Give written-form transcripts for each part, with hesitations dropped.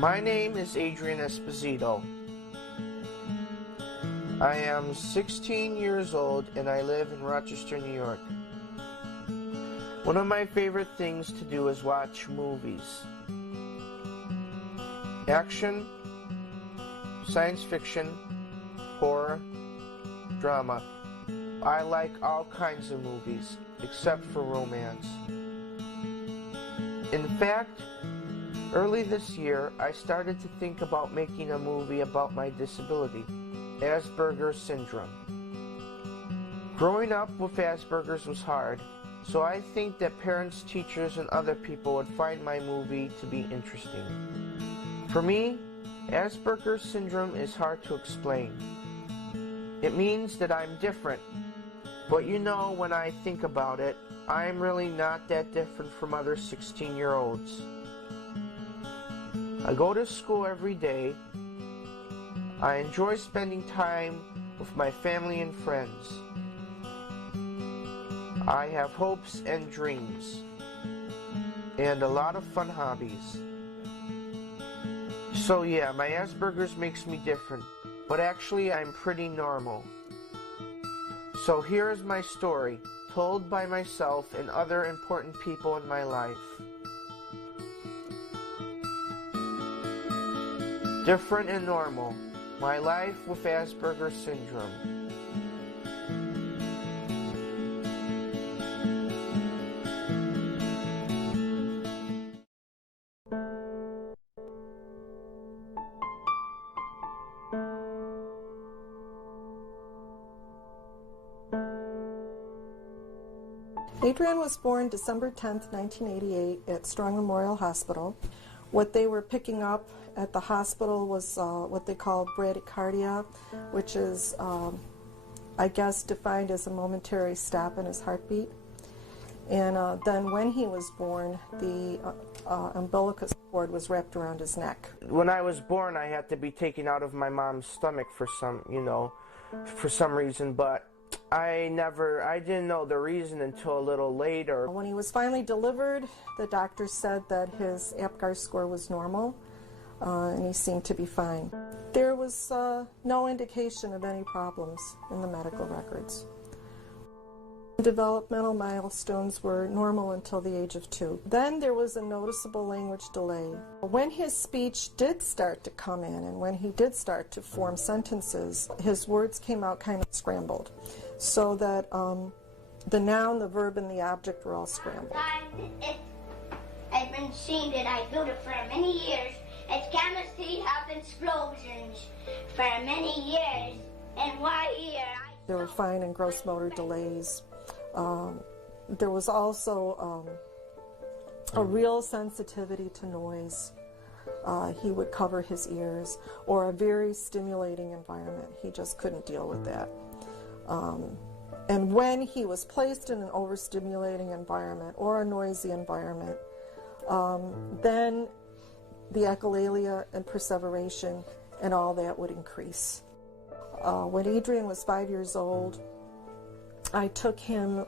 My name is Adrian Esposito. I am 16 years old and I live in Rochester, New York. One of my favorite things to do is watch movies. Action, science fiction, horror, drama. I like all kinds of movies, except for romance. In fact, early this year, I started to think about making a movie about my disability, Asperger's syndrome. Growing up with Asperger's was hard, so I think that parents, teachers, and other people would find my movie to be interesting. For me, Asperger's syndrome is hard to explain. It means that I'm different, but you know, when I think about it, I'm really not that different from other 16-year-olds. I go to school every day. I enjoy spending time with my family and friends. I have hopes and dreams, and a lot of fun hobbies. So yeah, my Asperger's makes me different, but actually I'm pretty normal. So here is my story, told by myself and other important people in my life. Different and normal, my life with Asperger's syndrome. Adrian was born December 10th, 1988 at Strong Memorial Hospital. What they were picking up at the hospital was what they call bradycardia, which is, I guess, defined as a momentary stop in his heartbeat. And then when he was born, the umbilicus cord was wrapped around his neck. When I was born, I had to be taken out of my mom's stomach for some reason, but I didn't know the reason until a little later. When he was finally delivered, the doctor said that his APGAR score was normal, and he seemed to be fine. There was no indication of any problems in the medical records. Developmental milestones were normal until the age of 2. Then there was a noticeable language delay. When his speech did start to come in and when he did start to form sentences, his words came out kind of scrambled, so that the noun, the verb, and the object were all scrambled. I've been seeing that I built it for many years. It's chemistry of explosions for many years. And why here? There were fine and gross motor delays. There was also a real sensitivity to noise. He would cover his ears, or a very stimulating environment. He just couldn't deal with that. And when he was placed in an overstimulating environment or a noisy environment, then the echolalia and perseveration and all that would increase. When Adrian was 5 years old, I took him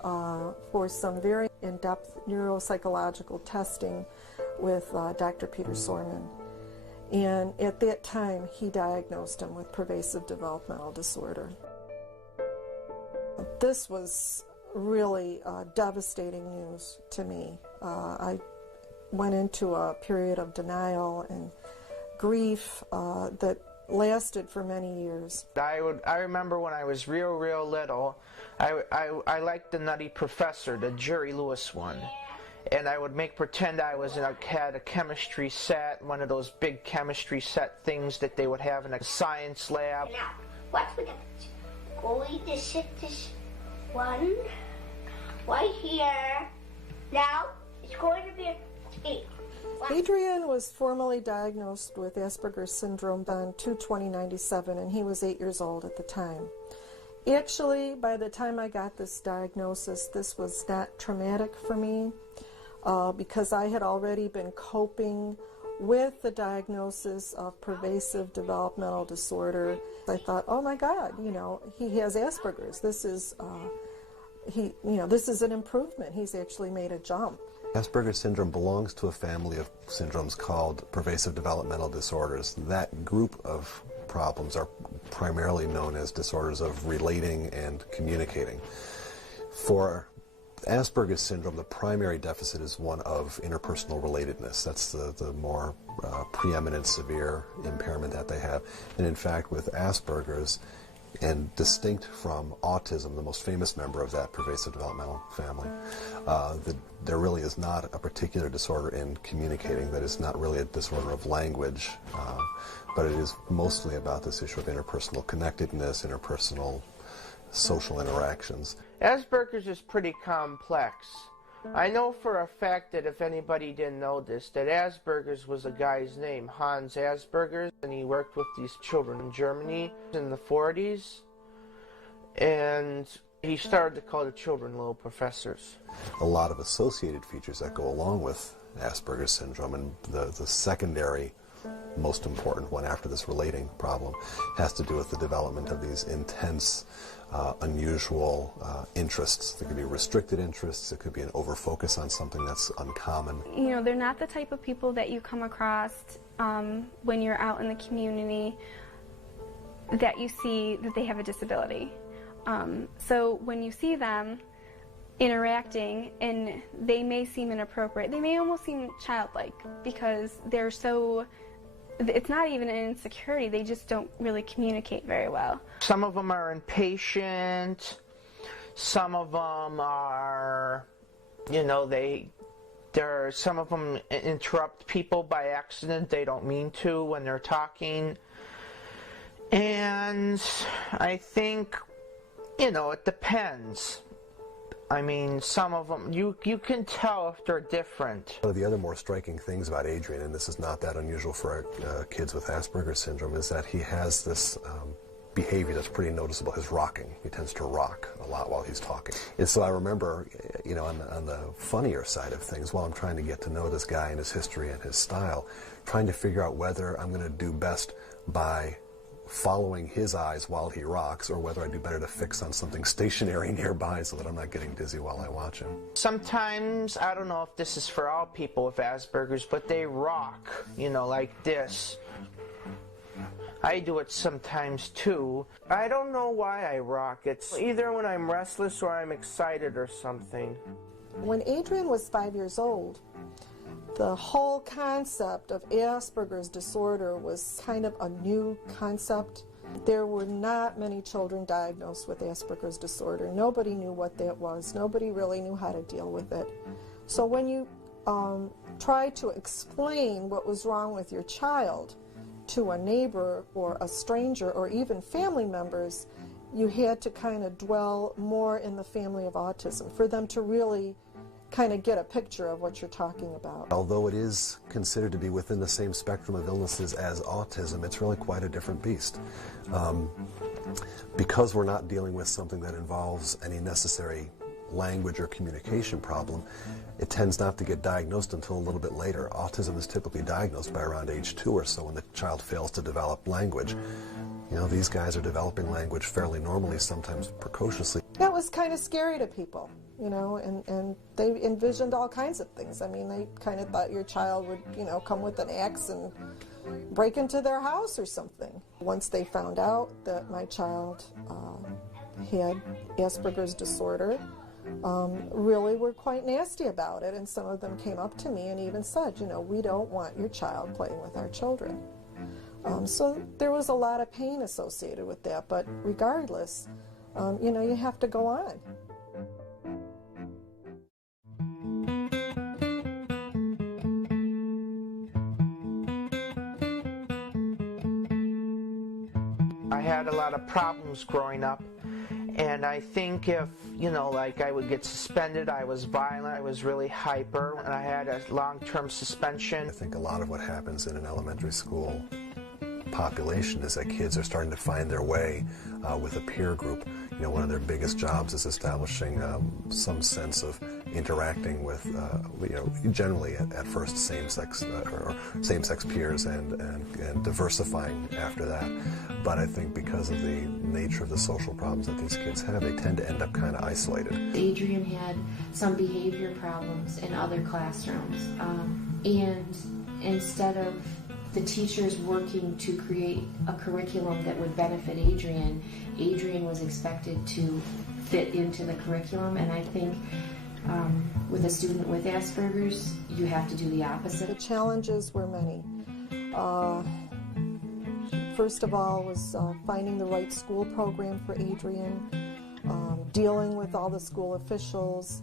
for some very in-depth neuropsychological testing with Dr. Peter Sorman. And at that time, he diagnosed him with pervasive developmental disorder. This was really devastating news to me. I went into a period of denial and grief that lasted for many years. I remember when I was real little, I liked the Nutty Professor, the Jerry Lewis one. And I would pretend I had a chemistry set, one of those big chemistry set things that they would have in a science lab. Now, watch what happens. Going to sit this one right here. Now, it's going to be a 8. Adrian was formally diagnosed with Asperger's syndrome on 2/20/97, and he was 8 years old at the time. Actually, by the time I got this diagnosis, this was not traumatic for me because I had already been coping with the diagnosis of pervasive developmental disorder. I thought, oh my God, he has Asperger's. This is, this is an improvement. He's actually made a jump. Asperger's syndrome belongs to a family of syndromes called pervasive developmental disorders. That group of problems are primarily known as disorders of relating and communicating. For Asperger's syndrome, the primary deficit is one of interpersonal relatedness. That's the more preeminent severe impairment that they have. And in fact, with Asperger's, and distinct from autism, the most famous member of that pervasive developmental family, there really is not a particular disorder in communicating. That is not really a disorder of language, but it is mostly about this issue of interpersonal connectedness, interpersonal social interactions. Asperger's is pretty complex. I know for a fact that if anybody didn't know this, that Asperger's was a guy's name, Hans Asperger, and he worked with these children in Germany in the 40s, and he started to call the children little professors. A lot of associated features that go along with Asperger's syndrome, and the secondary most important one after this relating problem has to do with the development of these intense, unusual interests. There could be restricted interests, it could be an over-focus on something that's uncommon. You know, they're not the type of people that you come across when you're out in the community that you see that they have a disability. So when you see them interacting and they may seem inappropriate, they may almost seem childlike because they're so, it's not even an insecurity, they just don't really communicate very well. Some of them are impatient, some of them are, you know, some of them interrupt people by accident, they don't mean to when they're talking. And I think, you know, it depends. I mean, some of them, you can tell if they're different. One of the other more striking things about Adrian, and this is not that unusual for kids with Asperger's syndrome, is that he has this behavior that's pretty noticeable, his rocking. He tends to rock a lot while he's talking. And so I remember, you know, on the funnier side of things, while I'm trying to get to know this guy and his history and his style, trying to figure out whether I'm going to do best by following his eyes while he rocks, or whether I do better to fix on something stationary nearby so that I'm not getting dizzy while I watch him. Sometimes, I don't know if this is for all people with Asperger's, but they rock, you know, like this. I do it sometimes too. I don't know why I rock. It's either when I'm restless or I'm excited or something. When Adrian was 5 years old, the whole concept of Asperger's disorder was kind of a new concept. There were not many children diagnosed with Asperger's disorder. Nobody knew what that was. Nobody really knew how to deal with it. So when you try to explain what was wrong with your child to a neighbor or a stranger or even family members, you had to kind of dwell more in the family of autism for them to really kind of get a picture of what you're talking about. Although it is considered to be within the same spectrum of illnesses as autism, it's really quite a different beast. Because we're not dealing with something that involves any necessary language or communication problem, it tends not to get diagnosed until a little bit later. Autism is typically diagnosed by around age 2 or so when the child fails to develop language. You know, these guys are developing language fairly normally, sometimes precociously. That was kind of scary to people, you know, and they envisioned all kinds of things. I mean, they kind of thought your child would, you know, come with an axe and break into their house or something. Once they found out that my child had Asperger's disorder, really were quite nasty about it, and some of them came up to me and even said, you know, we don't want your child playing with our children. So there was a lot of pain associated with that, but regardless, you know, you have to go on. I had a lot of problems growing up, and I think if, you know, like I would get suspended, I was violent, I was really hyper, and I had a long-term suspension. I think a lot of what happens in an elementary school population is that kids are starting to find their way with a peer group. You know, one of their biggest jobs is establishing some sense of interacting with, you know, generally at first same-sex or same-sex peers and diversifying after that. But I think because of the nature of the social problems that these kids have, they tend to end up kind of isolated. Adrian had some behavior problems in other classrooms, and instead of the teachers working to create a curriculum that would benefit Adrian, Adrian was expected to fit into the curriculum, and I think with a student with Asperger's, you have to do the opposite. The challenges were many. First of all was finding the right school program for Adrian, dealing with all the school officials,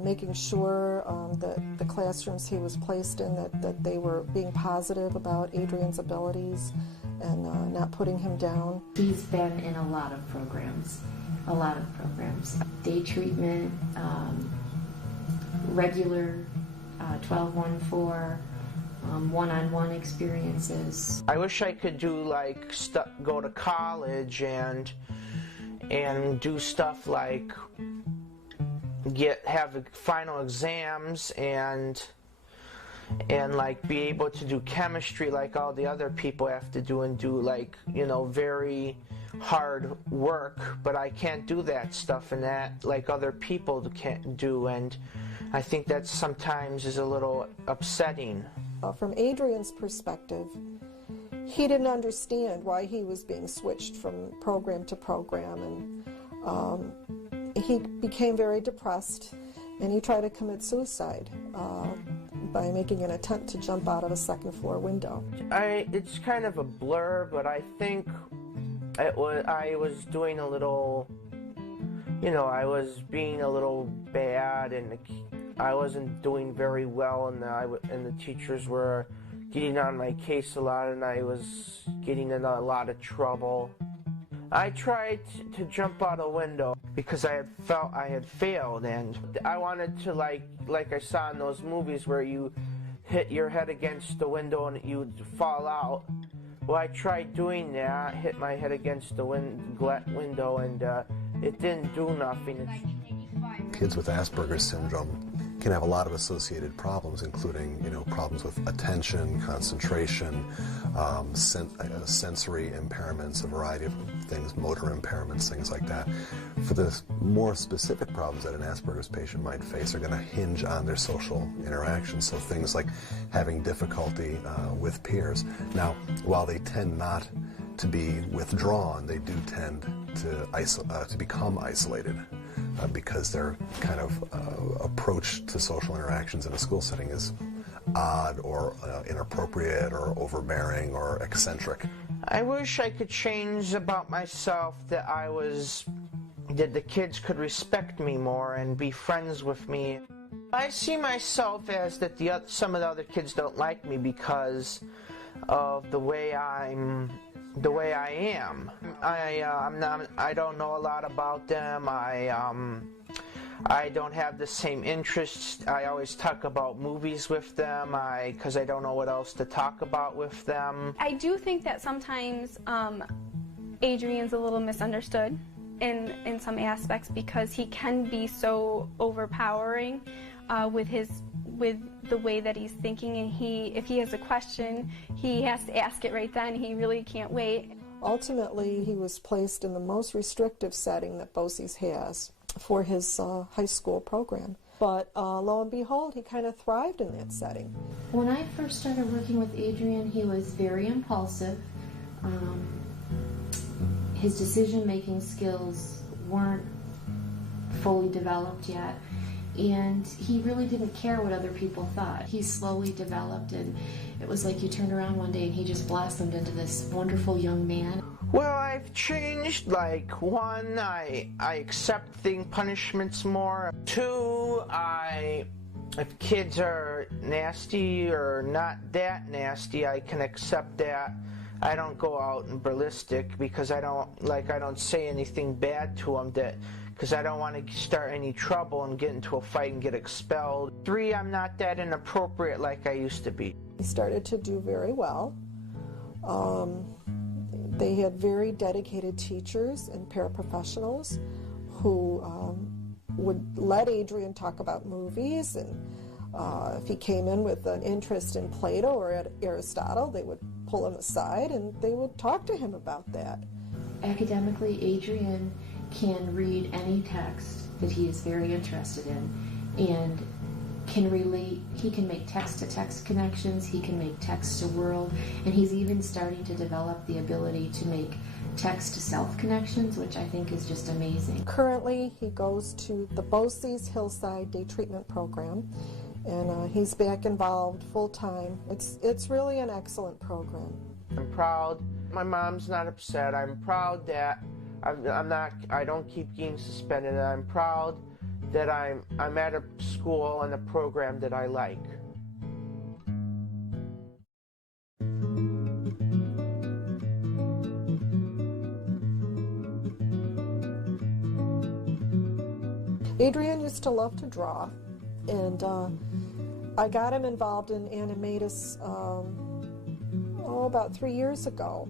making sure that the classrooms he was placed in, that they were being positive about Adrian's abilities and not putting him down. He's been in a lot of programs, Day treatment, regular 12-1-4, one-on-one experiences. I wish I could do like go to college and do stuff like have final exams and like be able to do chemistry like all the other people have to do, and do like, you know, very hard work, but I can't do that stuff and that like other people can't do, and I think that sometimes is a little upsetting. From Adrian's perspective, he didn't understand why he was being switched from program to program, and he became very depressed, and he tried to commit suicide by making an attempt to jump out of a second-floor window. It's kind of a blur, but I think I was doing a little, you know, I was being a little bad, and I wasn't doing very well, and the teachers were getting on my case a lot, and I was getting in a lot of trouble. I tried to jump out a window because I had felt I had failed, and I wanted to like I saw in those movies where you hit your head against the window and you fall out. Well, I tried doing that, hit my head against the window, and it didn't do nothing. Kids with Asperger's syndrome can have a lot of associated problems, including, you know, problems with attention, concentration, sensory impairments, a variety of things, motor impairments, things like that. For the more specific problems that an Asperger's patient might face are going to hinge on their social interactions, so things like having difficulty with peers. Now, while they tend not to be withdrawn, they do tend to become isolated. Because their kind of approach to social interactions in a school setting is odd or inappropriate or overbearing or eccentric. I wish I could change about myself, that the kids could respect me more and be friends with me. I see myself as that some of the other kids don't like me because of the way I am. I don't know a lot about them. I don't have the same interests. I always talk about movies with them because I don't know what else to talk about with them. I do think that sometimes Adrian's a little misunderstood in some aspects, because he can be so overpowering with the way that he's thinking, and if he has a question, he has to ask it right then. He really can't wait. Ultimately, he was placed in the most restrictive setting that BOCES has for his high school program. But lo and behold, he kind of thrived in that setting. When I first started working with Adrian, he was very impulsive. His decision-making skills weren't fully developed yet, and he really didn't care what other people thought. He slowly developed, and it was like you turned around one day and he just blossomed into this wonderful young man. Well, I've changed. Like, one, I accept punishments more. Two, if kids are nasty or not that nasty, I can accept that. I don't go out and ballistic because I don't say anything bad to them because I don't want to start any trouble and get into a fight and get expelled. Three, I'm not that inappropriate like I used to be. He started to do very well. They had very dedicated teachers and paraprofessionals who would let Adrian talk about movies, and if he came in with an interest in Plato or Aristotle, they would pull him aside and they would talk to him about that. Academically, Adrian can read any text that he is very interested in and can relate. He can make text-to-text connections, he can make text-to-world, and he's even starting to develop the ability to make text-to-self connections, which I think is just amazing. Currently, he goes to the BOCES Hillside Day Treatment Program, and he's back involved full-time. It's really an excellent program. I'm proud. My mom's not upset. I'm proud that I don't keep getting suspended. I'm proud that I'm at a school and a program that I like. Adrian used to love to draw, and I got him involved in Animatus about 3 years ago.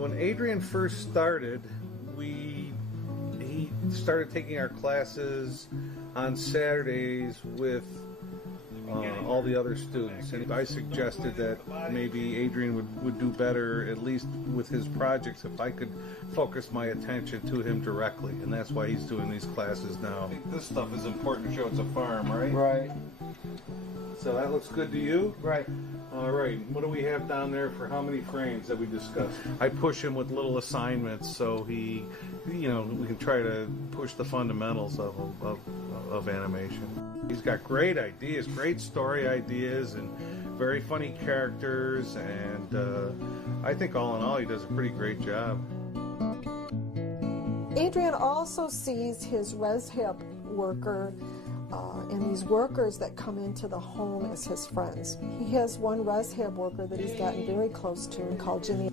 When Adrian first started, he started taking our classes on Saturdays with all the other students, and I suggested that maybe Adrian would do better, at least with his projects, if I could focus my attention to him directly, and that's why he's doing these classes now. I think this stuff is important to show it's a farm, right? Right. So that looks good to you? Right. All right, what do we have down there for how many frames that we discussed? I push him with little assignments so he, we can try to push the fundamentals of animation. He's got great ideas, great story ideas, and very funny characters, and I think all in all he does a pretty great job. Adrian also sees his reshab worker and these workers that come into the home as his friends. He has one reshab worker that he's gotten very close to called Jimmy.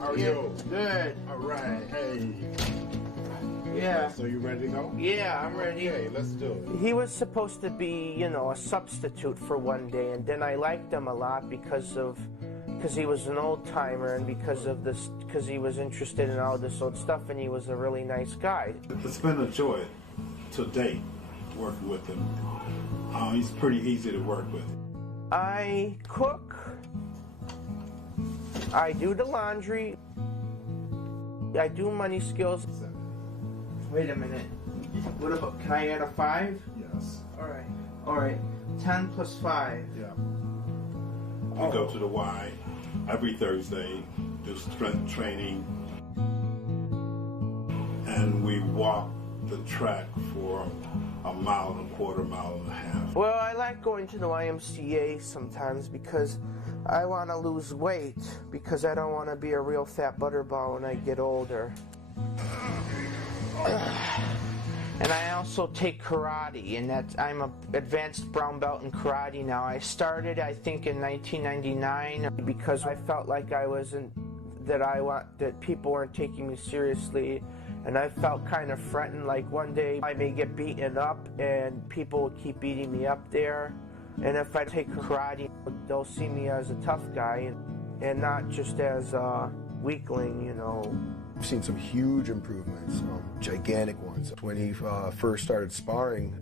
How are you? Good. All right. Hey. Yeah. So you ready to go? Yeah, I'm ready. Okay, let's do it. He was supposed to be, a substitute for one day, and then I liked him a lot because he was an old timer, and because he was interested in all this old stuff, and he was a really nice guy. It's been a joy to date working with him. He's pretty easy to work with. I cook. I do the laundry. I do money skills. Wait a minute. What about, can I add a 5? Yes. All right. 10 plus 5. Yeah. We go to the Y every Thursday, do strength training, and we walk the track for a mile and a quarter, mile and a half. Well, I like going to the YMCA sometimes because I want to lose weight, because I don't want to be a real fat butterball when I get older. And I also take karate, and I'm an advanced brown belt in karate now. I started, I think, in 1999 because I felt like that people weren't taking me seriously, and I felt kind of threatened, like one day I may get beaten up and people will keep beating me up there. And if I take karate, they'll see me as a tough guy and not just as a weakling, I've seen some huge improvements, gigantic ones. When he first started sparring,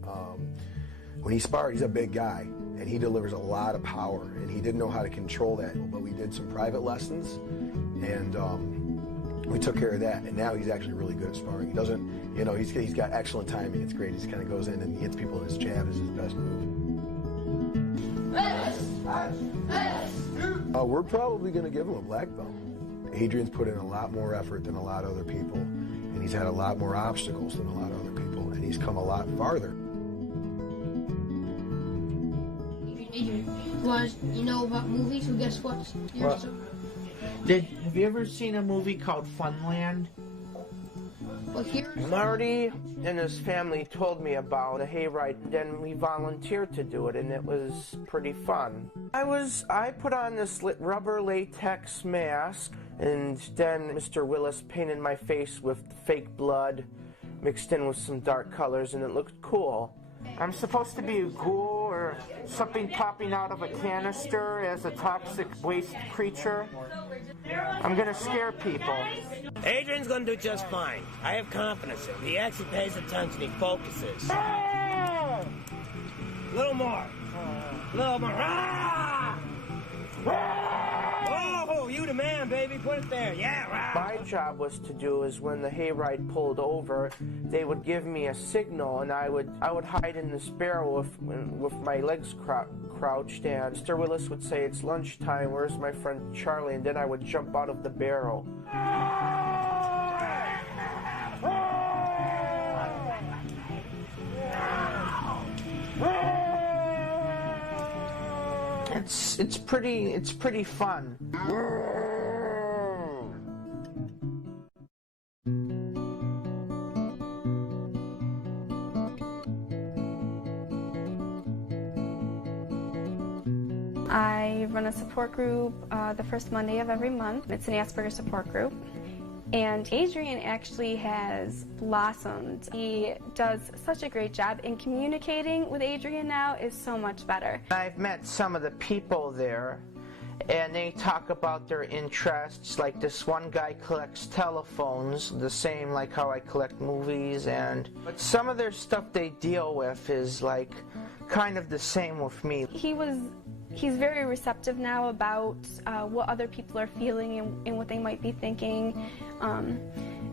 when he sparred, he's a big guy, and he delivers a lot of power, and he didn't know how to control that. But we did some private lessons, and we took care of that, and now he's actually really good at sparring. He doesn't, he's got excellent timing. It's great. He just kind of goes in and hits people, and his jab is his best move. We're probably going to give him a black belt. Adrian's put in a lot more effort than a lot of other people, and he's had a lot more obstacles than a lot of other people, and he's come a lot farther. Adrian, you know about movies? Well, guess what? Have you ever seen a movie called Funland? Well, Marty and his family told me about a hayride, then we volunteered to do it, and it was pretty fun. I put on this rubber latex mask, and then Mr. Willis painted my face with fake blood mixed in with some dark colors, and it looked cool. I'm supposed to be a ghoul or or something popping out of a canister as a toxic waste creature. I'm gonna scare people. Adrian's gonna do just fine. I have confidence in him. He actually pays attention. He focuses. A little more. A little more. Oh, you the man, baby. Put it there. Yeah. My job was to do is when the hayride pulled over, they would give me a signal, and I would hide in this barrel with my legs crouched, and Mr. Willis would say, "It's lunchtime. Where's my friend Charlie?" And then I would jump out of the barrel. It's pretty fun. I run a support group the first Monday of every month. It's an Asperger support group. And Adrian actually has blossomed. He does such a great job, and communicating with Adrian now is so much better. I've met some of the people there, and they talk about their interests. Like this one guy collects telephones, the same like how I collect movies, but some of their stuff they deal with is like kind of the same with me. He's very receptive now about what other people are feeling and what they might be thinking.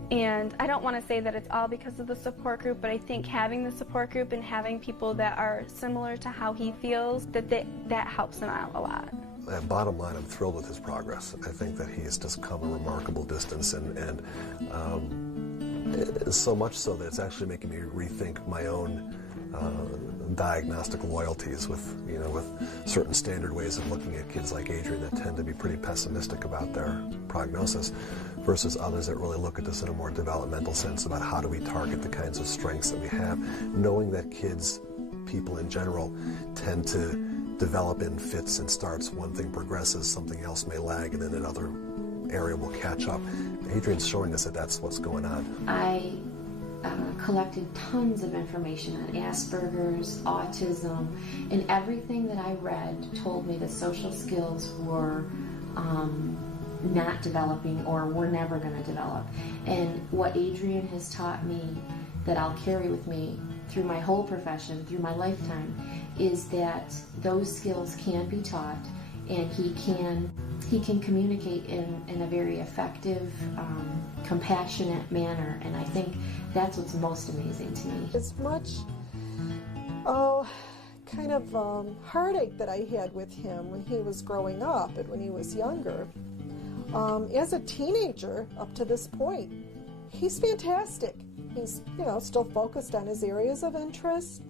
And I don't want to say that it's all because of the support group, but I think having the support group and having people that are similar to how he feels, that helps him out a lot. Bottom line, I'm thrilled with his progress. I think that he has just come a remarkable distance, and so much so that it's actually making me rethink my own diagnostic loyalties with certain standard ways of looking at kids like Adrian that tend to be pretty pessimistic about their prognosis versus others that really look at this in a more developmental sense about how do we target the kinds of strengths that we have, knowing that kids, people in general, tend to develop in fits and starts. One thing progresses, something else may lag, and then another area will catch up. Adrian's showing us that that's what's going on. I collected tons of information on Asperger's, autism, and everything that I read told me that social skills were not developing or were never going to develop. And what Adrian has taught me that I'll carry with me through my whole profession, through my lifetime, is that those skills can be taught, and he can communicate in a very effective, compassionate manner, and I think that's what's most amazing to me. As much, kind of heartache that I had with him when he was growing up and when he was younger, as a teenager up to this point, he's fantastic. He's, still focused on his areas of interest,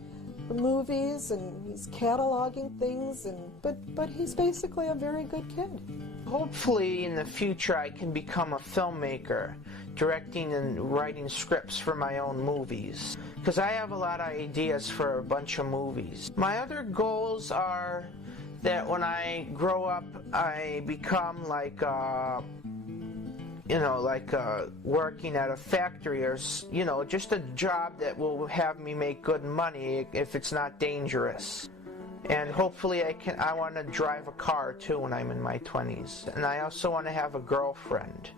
the movies, and he's cataloging things, but he's basically a very good kid. Hopefully in the future I can become a filmmaker, directing and writing scripts for my own movies, because I have a lot of ideas for a bunch of movies. My other goals are that when I grow up I become like working at a factory, or just a job that will have me make good money if it's not dangerous. And hopefully I want to drive a car too when I'm in my 20s. And I also want to have a girlfriend.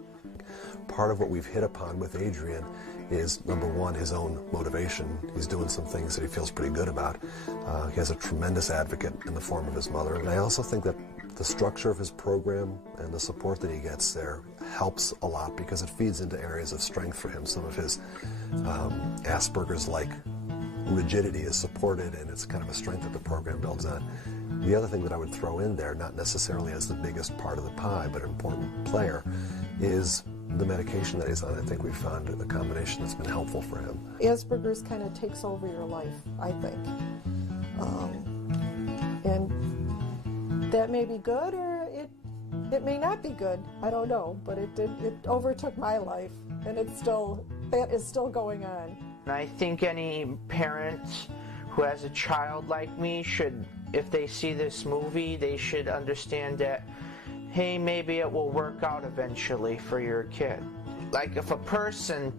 Part of what we've hit upon with Adrian is, number one, his own motivation. He's doing some things that he feels pretty good about. He has a tremendous advocate in the form of his mother. And I also think that the structure of his program and the support that he gets there helps a lot because it feeds into areas of strength for him. Some of his Asperger's-like rigidity is supported, and it's kind of a strength that the program builds on. The other thing that I would throw in there, not necessarily as the biggest part of the pie, but an important player, is the medication that he's on. I think we've found a combination that's been helpful for him. Asperger's kind of takes over your life, I think. And that may be good, or it may not be good. I don't know, but it overtook my life, and that is still going on. I think any parent who has a child like me should, if they see this movie, they should understand that, hey, maybe it will work out eventually for your kid. like if a person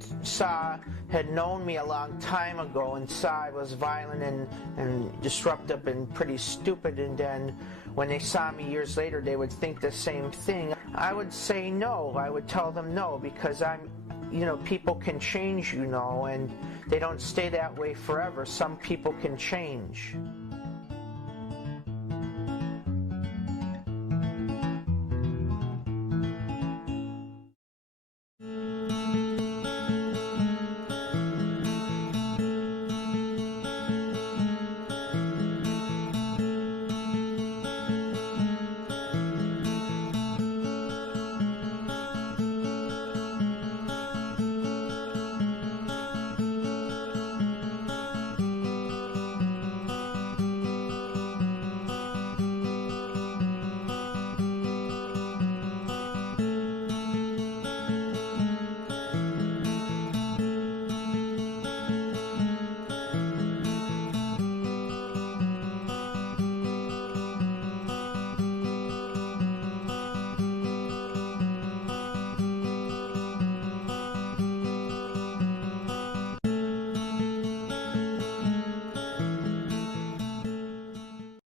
had known me a long time ago and saw I was violent and disruptive and pretty stupid, and then when they saw me years later they would think the same thing, I would say no. I would tell them no, because people can change, and they don't stay that way forever. Some people can change.